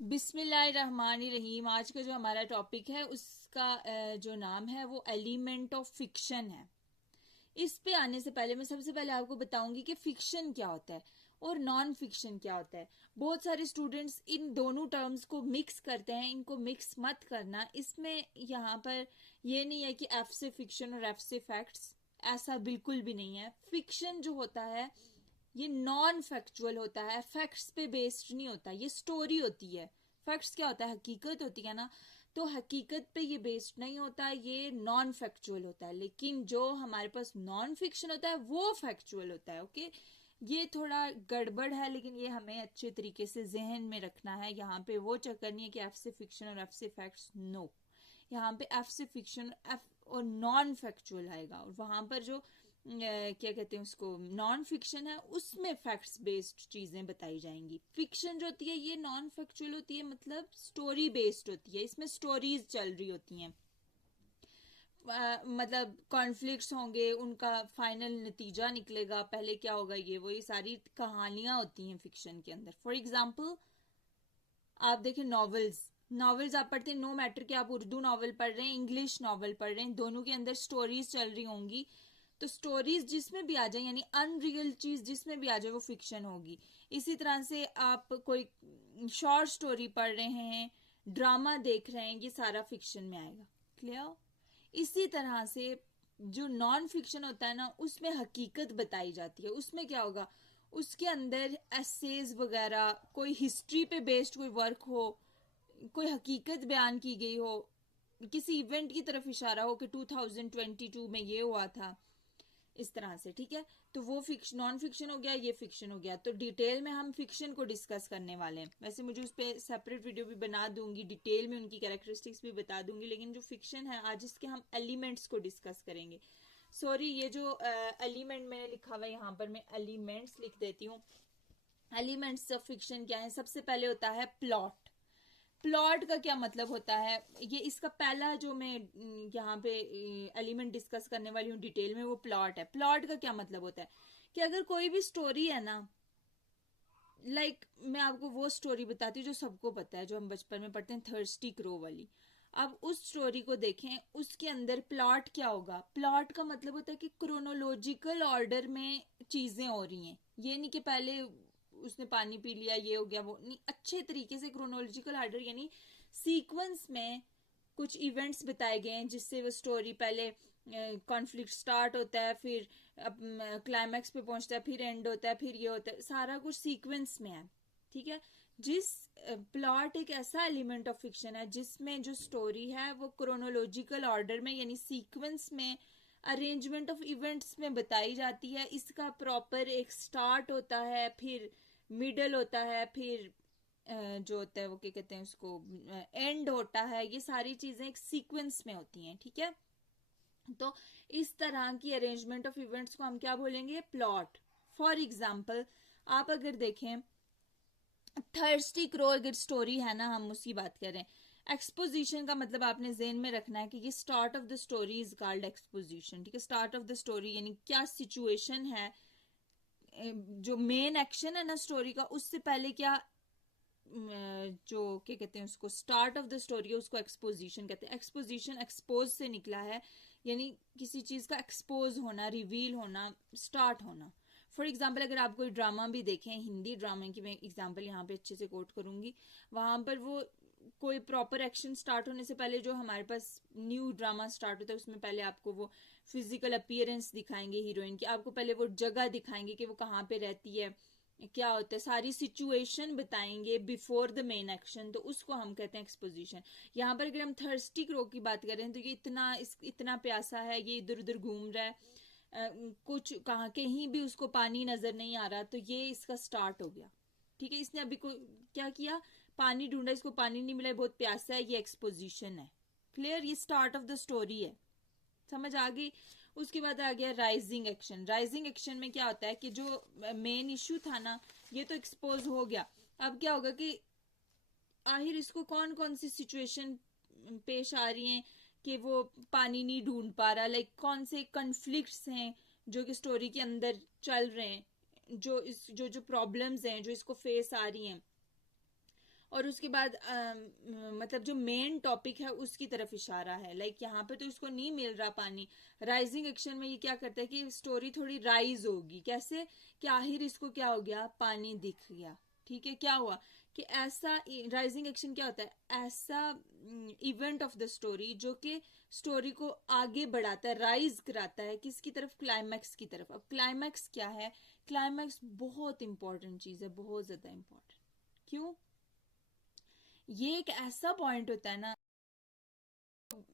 बिस्मिल्लाहिर्रहमानिर्रहीम। आज का जो हमारा टॉपिक है उसका जो नाम है वो एलिमेंट ऑफ फिक्शन है। इस पे आने से पहले मैं सबसे पहले आपको बताऊंगी कि फिक्शन क्या होता है और नॉन फिक्शन क्या होता है। बहुत सारे स्टूडेंट्स इन दोनों टर्म्स को मिक्स करते हैं, इनको मिक्स मत करना। इसमें यहाँ पर ये नहीं है कि एफ से फिक्शन और एफ से फैक्ट्स, ऐसा बिल्कुल भी नहीं है। फिक्शन जो होता है ये नॉन फैक्चुअल होता है, फैक्ट्स पे बेस्ड नहीं होता, ये स्टोरी होती है। फैक्ट्स क्या होता है, हकीकत होती है ना, तो हकीकत पे ये बेस्ड नहीं होता, ये नॉन फैक्चुअल होता है। लेकिन जो हमारे पास नॉन फिक्शन होता है वो फैक्चुअल होता है। ओके, ये थोड़ा गड़बड़ है लेकिन ये हमें अच्छे तरीके से जहन में रखना है। यहाँ पे वो चक्कर नहीं है कि एफ से फिक्शन और एफ से फैक्ट्स, नो। यहाँ पे एफ से फिक्शन एफ और नॉन फैक्चुअल आएगा, और वहां पर जो क्या कहते हैं उसको नॉन फिक्शन है उसमें फैक्ट्स बेस्ड चीजें बताई जाएंगी। फिक्शन जो होती है ये नॉन फैक्चुअल होती है, मतलब स्टोरी बेस्ड होती है, इसमें स्टोरीज चल रही होती हैं। मतलब कॉन्फ्लिक्ट्स होंगे, उनका फाइनल नतीजा निकलेगा, पहले क्या होगा ये सारी कहानियां होती हैं फिक्शन के अंदर। फॉर एग्जाम्पल आप देखें नॉवेल्स, नॉवेल्स आप पढ़ते हैं, नो मैटर कि आप उर्दू नॉवल पढ़ रहे हैं इंग्लिश नॉवल पढ़ रहे हैं, दोनों के अंदर स्टोरीज चल रही होंगी। तो स्टोरीज जिसमें भी आ जाए, यानी अनरियल चीज जिसमें भी आ जाए वो फिक्शन होगी। इसी तरह से आप कोई शॉर्ट स्टोरी पढ़ रहे हैं, ड्रामा देख रहे हैं, ये सारा फिक्शन में आएगा। क्लियर? इसी तरह से जो नॉन फिक्शन होता है ना उसमें हकीकत बताई जाती है। उसमें क्या होगा, उसके अंदर एसेज वगैरह, कोई हिस्ट्री पे बेस्ड कोई वर्क हो, कोई हकीकत बयान की गई हो, किसी इवेंट की तरफ इशारा हो कि 2022 में ये हुआ था, इस तरह से। ठीक है, तो वो फिक्शन नॉन फिक्शन हो गया, ये फिक्शन हो गया। तो डिटेल में हम फिक्शन को डिस्कस करने वाले हैं। वैसे मुझे उस पर सेपरेट वीडियो भी बना दूंगी, डिटेल में उनकी कैरेक्टरिस्टिक्स भी बता दूंगी, लेकिन जो फिक्शन है आज इसके हम एलिमेंट्स को डिस्कस करेंगे। सॉरी, ये जो एलिमेंट मैंने लिखा हुआ है यहाँ पर मैं एलिमेंट्स लिख देती हूँ। एलिमेंट्स ऑफ फिक्शन क्या है? सबसे पहले होता है प्लॉट। प्लॉट का क्या मतलब होता है, ये इसका पहला जो मैं यहाँ पे एलिमेंट डिस्कस करने वाली हूँ डिटेल में, वो प्लॉट है। प्लॉट का क्या मतलब होता है कि अगर कोई भी स्टोरी है ना, मैं आपको वो स्टोरी बताती हूँ जो सबको पता है, जो हम बचपन में पढ़ते हैं, थर्स्टी क्रो वाली। अब उस स्टोरी को देखें, उसके अंदर प्लॉट क्या होगा? प्लॉट का मतलब होता है कि क्रोनोलॉजिकल ऑर्डर में चीजें हो रही हैं। ये नहीं कि पहले उसने पानी पी लिया, ये हो गया, वो नहीं, अच्छे तरीके से क्रोनोलॉजिकल ऑर्डर यानी सीक्वेंस में कुछ इवेंट्स बताए गए हैं जिससे वो स्टोरी पहले कॉन्फ्लिक्ट स्टार्ट होता है, फिर क्लाइमैक्स पे पहुंचता है, फिर एंड होता है, फिर ये होता है, सारा कुछ सीक्वेंस में है। ठीक है, जिस प्लॉट एक ऐसा एलिमेंट ऑफ फिक्शन है जिसमें जो स्टोरी है वो क्रोनोलॉजिकल ऑर्डर में यानी सीक्वेंस में अरेंजमेंट ऑफ इवेंट्स में बताई जाती है। इसका प्रॉपर एक स्टार्ट होता है, फिर मिडल होता है, फिर जो होता है वो क्या कहते हैं उसको, एंड होता है। ये सारी चीजें एक सीक्वेंस में होती हैं। ठीक है, तो इस तरह की अरेंजमेंट ऑफ इवेंट्स को हम क्या बोलेंगे? प्लॉट। फॉर एग्जाम्पल आप अगर देखें थर्स्टी क्रो अगर स्टोरी है ना, हम उसकी बात करें, एक्सपोजिशन का मतलब आपने जेन में रखना है कि ये start of the story is called exposition. ठीक है, स्टार्ट ऑफ द स्टोरी यानी क्या सिचुएशन है, जो मेन एक्शन है ना स्टोरी का, उससे पहले क्या जो क्या कहते हैं उसको स्टार्ट ऑफ द स्टोरी है, उसको एक्सपोजिशन कहते हैं। एक्सपोजिशन एक्सपोज से निकला है, यानी किसी चीज का एक्सपोज होना, रिवील होना, स्टार्ट होना। फॉर एग्जाम्पल अगर आप कोई ड्रामा भी देखें, हिंदी ड्रामा की मैं एग्जाम्पल यहाँ पे अच्छे से कोट करूंगी, वहां पर वो कोई प्रॉपर एक्शन स्टार्ट होने से पहले जो हमारे पास न्यू ड्रामा स्टार्ट होता है उसमें पहले आपको वो फिजिकल अपीयरेंस दिखाएंगे हीरोइन की, आपको पहले वो जगह दिखाएंगे कि वो कहाँ पे रहती है, क्या होता है, सारी सिचुएशन बताएंगे बिफोर द मेन एक्शन, तो उसको हम कहते हैं एक्सपोजिशन। यहाँ पर अगर हम थर्स्टी क्रो की बात करें तो ये इतना प्यासा है, ये इधर उधर घूम रहा है, कुछ कहाँ कहीं भी उसको पानी नजर नहीं आ रहा, तो ये इसका स्टार्ट हो गया। ठीक है, इसने अभी को क्या किया, पानी ढूंढा, इसको पानी नहीं मिला, बहुत प्यासा है, ये एक्सपोजिशन है। क्लियर? ये स्टार्ट ऑफ द स्टोरी है, समझ आ गई। उसके बाद आ गया राइजिंग एक्शन। राइजिंग एक्शन में क्या होता है कि जो मेन इश्यू था ना ये तो एक्सपोज हो गया, अब क्या होगा कि आखिर इसको कौन कौन सी सिचुएशन पेश आ रही हैं कि वो पानी नहीं ढूंढ पा रहा, कौन से कन्फ्लिक्ट्स हैं जो कि स्टोरी के अंदर चल रहे हैं, जो जो प्रॉब्लम्स हैं जो इसको फेस आ रही हैं, और उसके बाद मतलब जो मेन टॉपिक है उसकी तरफ इशारा है। लाइक यहाँ पे तो उसको नहीं मिल रहा पानी। राइजिंग एक्शन में ये क्या करता है कि स्टोरी थोड़ी राइज होगी। कैसे कि आखिर इसको क्या हो गया, पानी दिख गया। ठीक है, क्या हुआ कि ऐसा राइजिंग एक्शन क्या होता है, ऐसा इवेंट ऑफ द स्टोरी जो कि स्टोरी को आगे बढ़ाता है, राइज कराता है किसकी तरफ, क्लाइमैक्स की तरफ। अब क्लाइमैक्स क्या है, क्लाइमैक्स बहुत इंपॉर्टेंट चीज है, बहुत ज्यादा इंपॉर्टेंट। क्यों, ये एक ऐसा पॉइंट होता है ना,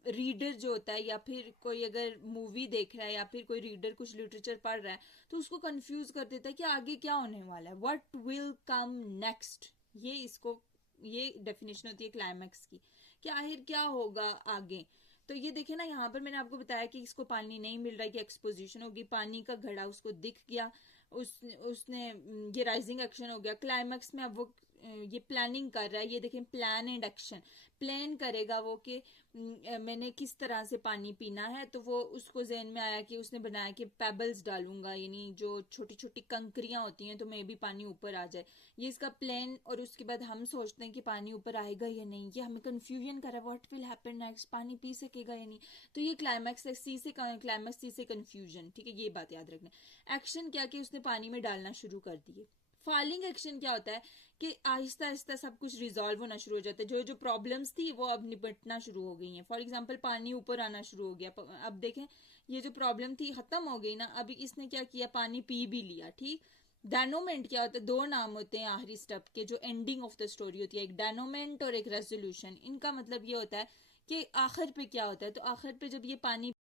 रीडर जो होता है या फिर कोई अगर मूवी देख रहा है या फिर कोई रीडर कुछ लिटरेचर पढ़ रहा है तो उसको कंफ्यूज कर देता है कि आगे क्या होने वाला है, व्हाट विल कम नेक्स्ट। ये डेफिनेशन होती है क्लाइमैक्स की कि आखिर क्या होगा आगे। तो ये देखे ना, यहाँ पर मैंने आपको बताया कि इसको पानी नहीं मिल रहा है कि एक्सपोजिशन होगी, पानी का घड़ा उसको दिख गया, उसने ये राइजिंग एक्शन हो गया। क्लाइमैक्स में अब वो ये प्लानिंग कर रहा है, ये देखें प्लान एंड एक्शन। प्लान करेगा वो कि मैंने किस तरह से पानी पीना है, तो वो उसको जहन में आया कि उसने बनाया कि पेबल्स डालूंगा, यानी जो छोटी छोटी कंकरियां होती हैं तो मे भी पानी ऊपर आ जाए। ये इसका प्लान। और उसके बाद हम सोचते हैं कि पानी ऊपर आएगा या नहीं, ये हमें कंफ्यूजन कर रहा है, व्हाट विल हैपन नेक्स्ट, पानी पी सकेगा या नहीं। तो ये क्लाइमैक्स है, सी से क्लाइमैक्स, सी से कंफ्यूजन। ठीक है, ये बात याद रखना। एक्शन क्या कि उसने पानी में डालना शुरू कर दिए। फॉलिंग एक्शन क्या होता है कि आहिस्ता आहिस्ता सब कुछ रिजॉल्व होना शुरू हो जाता है, जो जो प्रॉब्लम्स थी वो अब निपटना शुरू हो गई हैं। फॉर एग्जांपल पानी ऊपर आना शुरू हो गया, अब देखें ये जो प्रॉब्लम थी खत्म हो गई ना। अभी इसने क्या किया, पानी पी भी लिया। ठीक, डायनोमेंट क्या होता है, दो नाम होते हैं आखिरी स्टेप के जो एंडिंग ऑफ द स्टोरी होती है, एक डायनोमेंट और एक रेजोल्यूशन। इनका मतलब ये होता है कि आखिर पे क्या होता है, तो आखिर पे जब ये पानी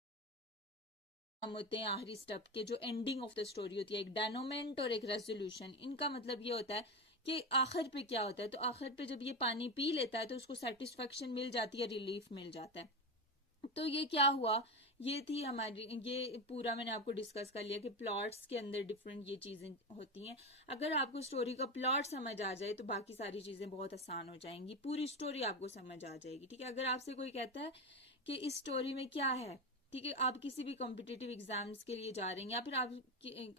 होते हैं आखिरी स्टेप के जो एंडिंग ऑफ द स्टोरी होती है, एक डायनोमेंट और एक रेजोल्यूशन। इनका मतलब ये होता है कि आखिर पे क्या होता है, तो आखिर पे जब ये पानी पी लेता है तो उसको सेटिस्फेक्शन मिल जाती है, रिलीफ मिल जाता है। तो ये क्या हुआ, ये थी हमारी, ये पूरा मैंने आपको डिस्कस कर लिया कि प्लॉट्स के अंदर डिफरेंट ये चीजें होती हैं। अगर आपको स्टोरी का प्लॉट समझ आ जाए तो बाकी सारी चीजें बहुत आसान हो जाएंगी, पूरी स्टोरी आपको समझ आ जाएगी। ठीक है, अगर आपसे कोई कहता है कि इस स्टोरी में क्या है, ठीक है, आप किसी भी कॉम्पिटिटिव एग्जाम्स के लिए जा रहे हैं या फिर आप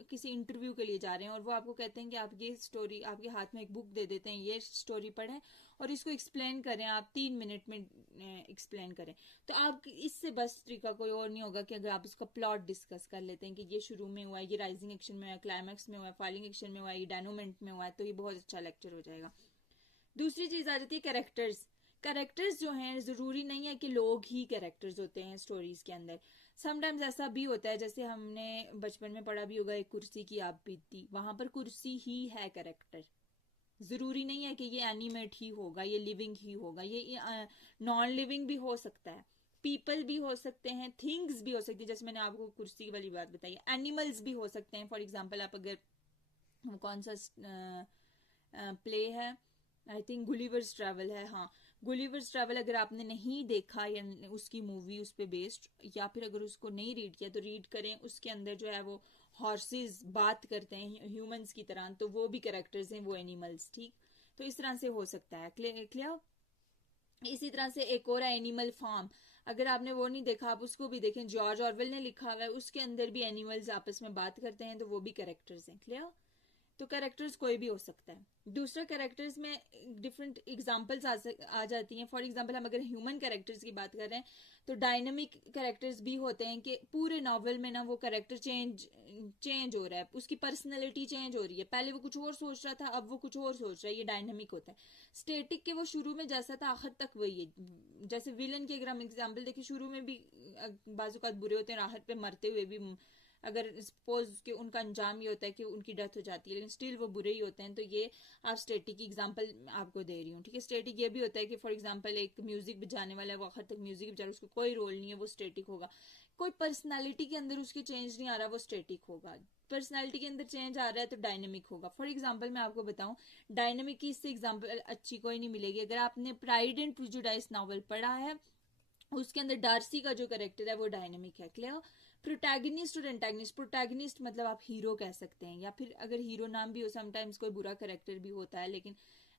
किसी इंटरव्यू के लिए जा रहे हैं और वो आपको कहते हैं कि आप ये स्टोरी, आपके हाथ में एक बुक दे देते हैं, ये स्टोरी पढ़ें और इसको एक्सप्लेन करें, आप 3 मिनट में एक्सप्लेन करें। तो आप इससे बस तरीका कोई और नहीं होगा कि अगर आप उसका प्लॉट डिस्कस कर लेते हैं कि ये शुरू में हुआ है, ये राइजिंग एक्शन में हुआ है, क्लाइमैक्स में हुआ है, फाइलिंग एक्शन में हुआ है, ये डायनोमेंट में हुआ है, तो ये बहुत अच्छा लेक्चर हो जाएगा। दूसरी चीज आ जाती है कैरेक्टर्स। कैरेक्टर्स जो हैं, जरूरी नहीं है कि लोग ही कैरेक्टर्स होते हैं स्टोरीज के अंदर। समटाइम्स ऐसा भी होता है, जैसे हमने बचपन में पढ़ा भी होगा, एक कुर्सी की आप बीतती, वहां पर कुर्सी ही है कैरेक्टर। जरूरी नहीं है कि ये एनिमेट ही होगा, ये लिविंग ही होगा, ये नॉन लिविंग भी हो सकता है, पीपल भी हो सकते हैं, थिंग्स भी हो सकती है, जैसे मैंने आपको कुर्सी वाली बात बताई। एनिमल्स भी हो सकते हैं। फॉर एग्जाम्पल आप अगर कौन सा प्ले है, आई थिंक गुलिवर्स ट्रैवल है, हाँ, गुलिवर्स ट्रैवल अगर आपने नहीं देखा या उसकी मूवी उस पर बेस्ड, या फिर अगर उसको नहीं रीड किया तो रीड करें। उसके अंदर जो है वो हॉर्सेस बात करते हैं ह्यूमंस की तरह, तो वो भी कैरेक्टर्स हैं, वो एनिमल्स। ठीक, तो इस तरह से हो सकता है। क्लियर। इसी तरह से एक और है एनिमल फार्म। अगर आपने वो नहीं देखा, आप उसको भी देखें, जॉर्ज ऑरवेल ने लिखा हुआ है, उसके अंदर भी एनिमल्स आपस में बात करते हैं, तो वो भी कैरेक्टर्स हैं। क्लियर। तो कैरेक्टर्स कोई भी हो सकता है। दूसरा, कैरेक्टर्स में डिफरेंट एग्जांपल्स आ जाती हैं। फॉर एग्जांपल हम अगर ह्यूमन कैरेक्टर्स की बात कर रहे हैं तो डायनामिक कैरेक्टर्स भी होते हैं कि पूरे नॉवल में ना वो कैरेक्टर चेंज हो रहा है, उसकी पर्सनैलिटी चेंज हो रही है, पहले वो कुछ और सोच रहा था अब वो कुछ और सोच रहा है, ये डायनामिक होता है। स्टेटिक के वो शुरू में जैसा था आखिर तक वही है। जैसे विलन की अगर हम एग्जाम्पल देखें, शुरू में भी बाजुकात बुरे होते हैं, आखिर पे मरते हुए भी, अगर सपोज कि उनका अंजाम ये होता है कि उनकी डेथ हो जाती है, लेकिन स्टिल वो बुरे ही होते हैं। तो ये आप स्टेटिक की एग्जांपल आपको दे रही हूँ। ठीक है, स्टेटिक ये भी होता है कि फॉर एग्जांपल एक म्यूजिक बजाने वाला है, वो आखिर तक म्यूजिक बजा रहा है, उसको कोई रोल नहीं है, वो स्टेटिक होगा। कोई पर्सनैलिटी के अंदर उसकी चेंज नहीं आ रहा, वो स्टेटिक होगा। पर्सनैलिटी के अंदर चेंज आ रहा है तो डायनेमिक होगा। फॉर एग्जाम्पल मैं आपको बताऊं, डायनेमिक की इससे एग्जाम्पल अच्छी कोई नहीं मिलेगी। अगर आपने प्राइड एंड प्रिजुडाइस नॉवल पढ़ा है, उसके अंदर डार्सी का जो कैरेक्टर है वो डायनेमिक है। क्लियर। प्रोटैगनिस्ट और एंटैगनिस्ट, प्रोटैगनिस्ट मतलब आप हीरो कह सकते हैं, या फिर अगर हीरो नाम भी हो, समटाइम्स कोई बुरा कैरेक्टर भी होता है, लेकिन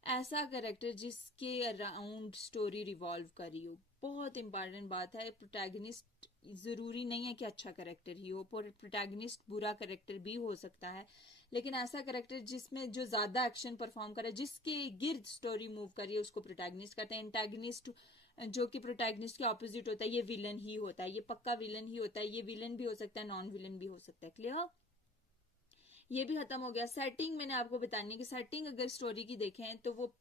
ऐसा कैरेक्टर जिसके अराउंड स्टोरी रिवॉल्व करी हो। बहुत इंपॉर्टेंट बात है, प्रोटैगनिस्ट ज़रूरी नहीं है कि अच्छा करेक्टर ही हो, प्रोटैगनिस्ट बुरा करेक्टर भी हो सकता है, लेकिन ऐसा करेक्टर जिसमें जो ज़्यादा एक्शन परफॉर्म करे, जिसके गिर्द स्टोरी मूव करिए, उसको प्रोटैगनिस्ट कहते हैं। एंटैगनिस्ट जो कि प्रोटैगनिस्ट के ऑपोजिट होता है, ये विलन ही होता है, ये पक्का विलन ही होता है। ये विलन भी हो सकता है, नॉन विलन भी हो सकता है। क्लियर? ये भी खत्म हो गया। सेटिंग मैंने आपको बतानी है कि सेटिंग अगर स्टोरी की देखें तो वो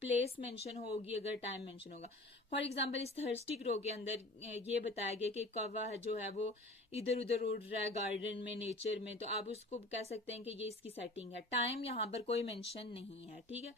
प्लेस मेंशन होगी अगर टाइम मेंशन होगा। फॉर एग्जांपल इस थर्स्टी क्रो के अंदर ये बताया गया कि कौवा जो है वो इधर उधर उड़ रहा है गार्डन में, नेचर में, तो आप उसको कह सकते हैं कि ये इसकी सेटिंग है। टाइम यहाँ पर कोई मेंशन नहीं है, ठीक है।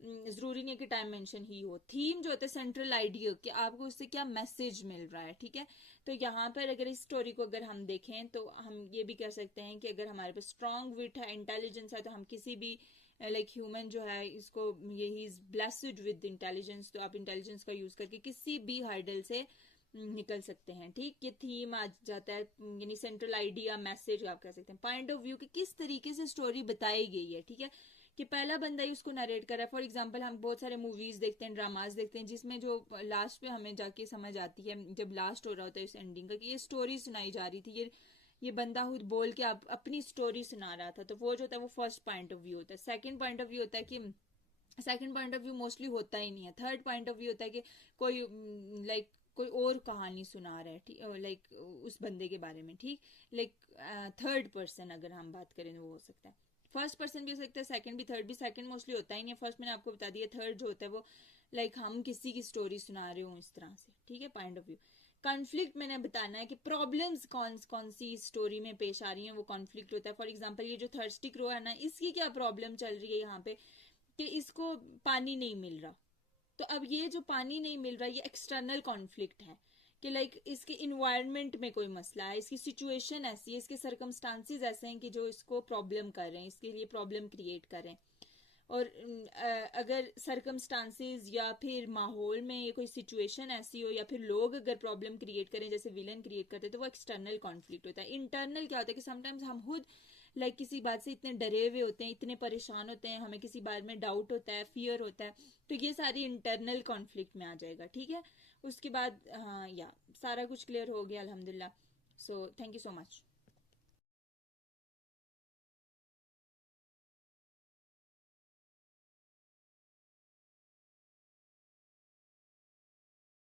जरूरी नहीं है कि टाइम मेंशन ही हो। थीम जो होता है सेंट्रल आइडिया कि आपको उससे क्या मैसेज मिल रहा है, ठीक है। तो यहाँ पर अगर इस स्टोरी को अगर हम देखें तो हम ये भी कह सकते हैं कि अगर हमारे पास स्ट्रॉन्ग विट है, इंटेलिजेंस है, तो हम किसी भी लाइक ह्यूमन जो है इसको ये he is blessed with intelligence, तो आप इंटेलिजेंस का यूज करके किसी भी हर्डल से निकल सकते हैं, ठीक। ये थीम आ जाता है, यानी सेंट्रल आइडिया, मैसेज आप कह सकते हैं। पॉइंट ऑफ व्यू कि किस तरीके से स्टोरी बताई गई है, ठीक है, कि पहला बंदा ही उसको नरेट कर रहा है। फॉर एग्जांपल हम बहुत सारे मूवीज देखते हैं, ड्रामास देखते हैं, जिसमें जो लास्ट पे हमें जाके समझ आती है जब लास्ट हो रहा होता है इस एंडिंग का, कि ये स्टोरी सुनाई जा रही थी, ये बंदा खुद बोल के अपनी स्टोरी सुना रहा था। तो वो जो होता है वो फर्स्ट पॉइंट ऑफ व्यू होता है। सेकंड पॉइंट ऑफ व्यू होता है कि second point of view mostly होता ही नहीं है। थर्ड पॉइंट ऑफ व्यू होता है कि कोई लाइक कोई और कहानी सुना रहा है, ठीक, लाइक उस बंदे के बारे में, ठीक। लाइक थर्ड पर्सन अगर हम बात करें तो वो हो सकता है। फर्स्ट पर्सन भी हो सकता है, सेकंड भी, थर्ड भी। सेकंड मोस्टली होता ही नहीं है, फर्स्ट मैंने आपको बता दिया। थर्ड जो होता है वो लाइक हम किसी की स्टोरी सुना रहे हो इस तरह से, ठीक है। Point of view. कॉन्फ्लिक्ट मैंने बताना है कि प्रॉब्लम्स कौन कौन सी स्टोरी में पेश आ रही हैं, वो कॉन्फ्लिक्ट होता है। फॉर एग्जांपल ये जो थर्स्टी क्रो है ना, इसकी क्या प्रॉब्लम चल रही है यहाँ पे कि इसको पानी नहीं मिल रहा। तो अब ये जो पानी नहीं मिल रहा, ये एक्सटर्नल कॉन्फ्लिक्ट है कि लाइक इसके इन्वायरमेंट में कोई मसला है, इसकी सिचुएशन ऐसी है, इसके सर्कमस्टांसिस ऐसे हैं कि जो इसको प्रॉब्लम कर रहे हैं, इसके लिए प्रॉब्लम क्रिएट कर रहे हैं। और अगर सर्कमस्टांसिस या फिर माहौल में ये कोई सिचुएशन ऐसी हो, या फिर लोग अगर प्रॉब्लम क्रिएट करें जैसे विलन क्रिएट करते हैं, तो वो एक्सटर्नल कॉन्फ्लिक्ट होता है। इंटरनल क्या होता है कि समटाइम्स हम खुद लाइक किसी बात से इतने डरे हुए होते हैं, इतने परेशान होते हैं, हमें किसी बात में डाउट होता है, फियर होता है, तो ये सारी इंटरनल कॉन्फ्लिक्ट में आ जाएगा, ठीक है। उसके बाद हाँ, या सारा कुछ क्लियर हो गया अल्हम्दुलिल्लाह। So thank you so much.